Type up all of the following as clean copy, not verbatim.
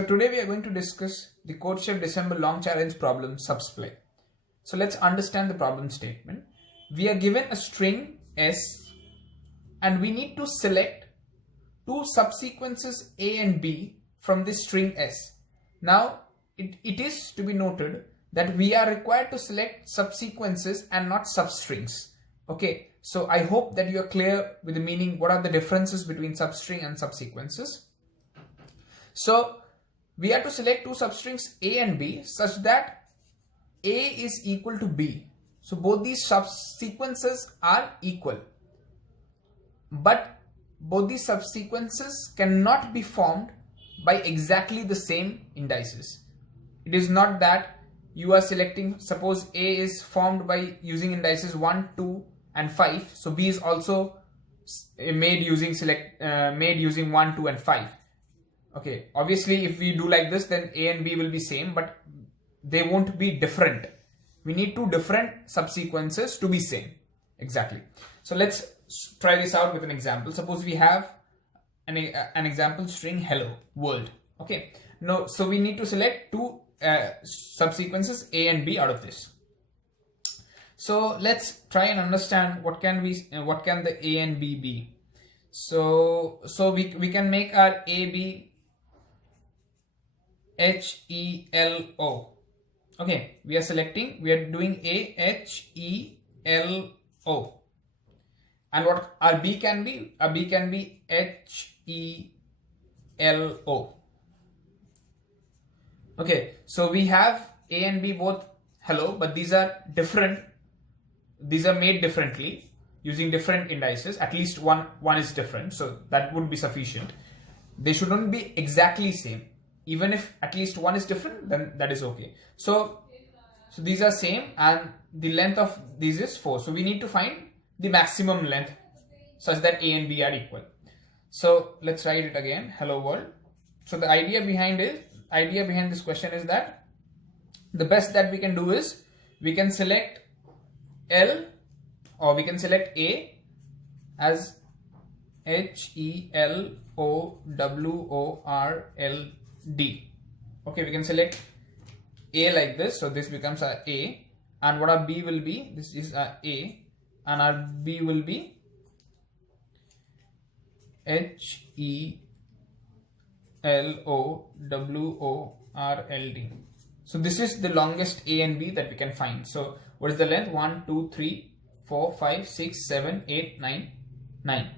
So today we are going to discuss the CodeChef December long challenge problem SUBSPLAY. So let's understand the problem statement. We are given a string S and we need to select two subsequences A and B from this string S. Now it is to be noted that we are required to select subsequences and not substrings. Okay, so I hope that you are clear with the meaning, what are the differences between substring and subsequences. So we have to select two substrings A and B such that A is equal to B. So both these subsequences are equal. But both these subsequences cannot be formed by exactly the same indices. It is not that you are selecting, suppose A is formed by using indices 1, 2 and 5. So B is also made using 1, 2 and 5. Okay, obviously if we do like this, then A and B will be same, but they won't be different. We need two different subsequences to be same. Exactly. So let's try this out with an example. Suppose we have an example string hello world. Okay, no, so we need to select two subsequences A and B out of this. So let's try and understand what can the A and B be. So we can make our A be HELO. Okay, we are doing AHELO. And what our B can be? Our B can be HELO. Okay, so we have A and B both hello, but these are different. These are made differently using different indices. At least one is different, so that would be sufficient. They shouldn't be exactly same. Even if at least one is different, then that is okay. So these are same and the length of these is 4. So we need to find the maximum length such that A and B are equal. So let's write it again. Hello world. So the idea behind this question is that the best that we can do is we can select L, or we can select A as HELOWORLD. Okay, we can select A like this, so this becomes our A, and what our B will be, this is our A, and our B will be HELOWORLD. So this is the longest A and B that we can find. So what is the length? 1, 2, 3, 4, 5, 6, 7, 8, 9, 9.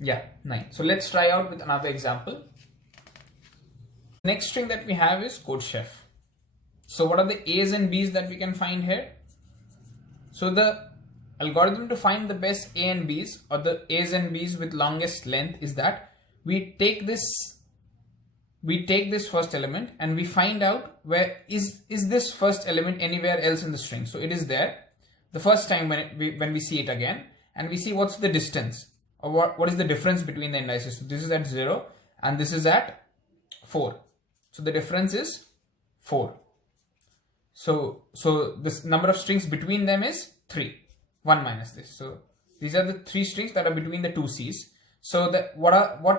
Yeah, 9. So let's try out with another example. Next string that we have is CodeChef. So what are the A's and B's that we can find here? So the algorithm to find the best A and B's, or the A's and B's with longest length, is that we take this first element and we find out where is this first element anywhere else in the string. So it is there the first time when we see it again, and we see what's the distance, or what is the difference between the indices. So this is at 0 and this is at 4. So the difference is 4. So this number of strings between them is 3. 1 minus this. So these are the 3 strings that are between the two C's. So what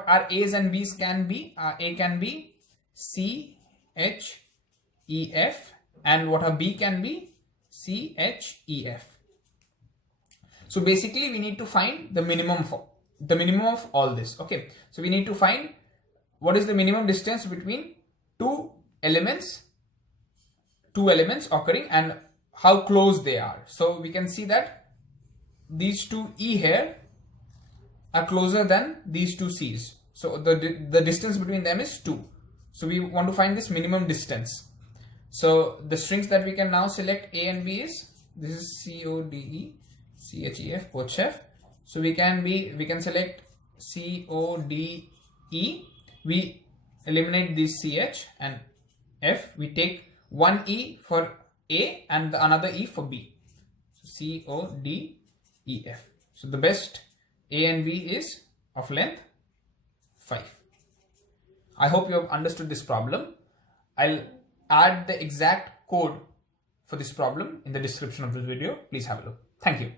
our A's and B's can be? Our A can be C, H, E, F, and what our B can be C, H, E, F. So basically we need to find the minimum of all this. Okay, so we need to find what is the minimum distance between two elements occurring and how close they are. So we can see that these two E here are closer than these two C's. So the distance between them is 2. So we want to find this minimum distance. So the strings that we can now select A and B is, this is CODE, CHEF, CodeChef. So we can select CODE. We eliminate this CH and F. We take one E for A and the another E for B. So CODEF. So the best A and B is of length 5. I hope you have understood this problem. I'll add the exact code for this problem in the description of this video. Please have a look. Thank you.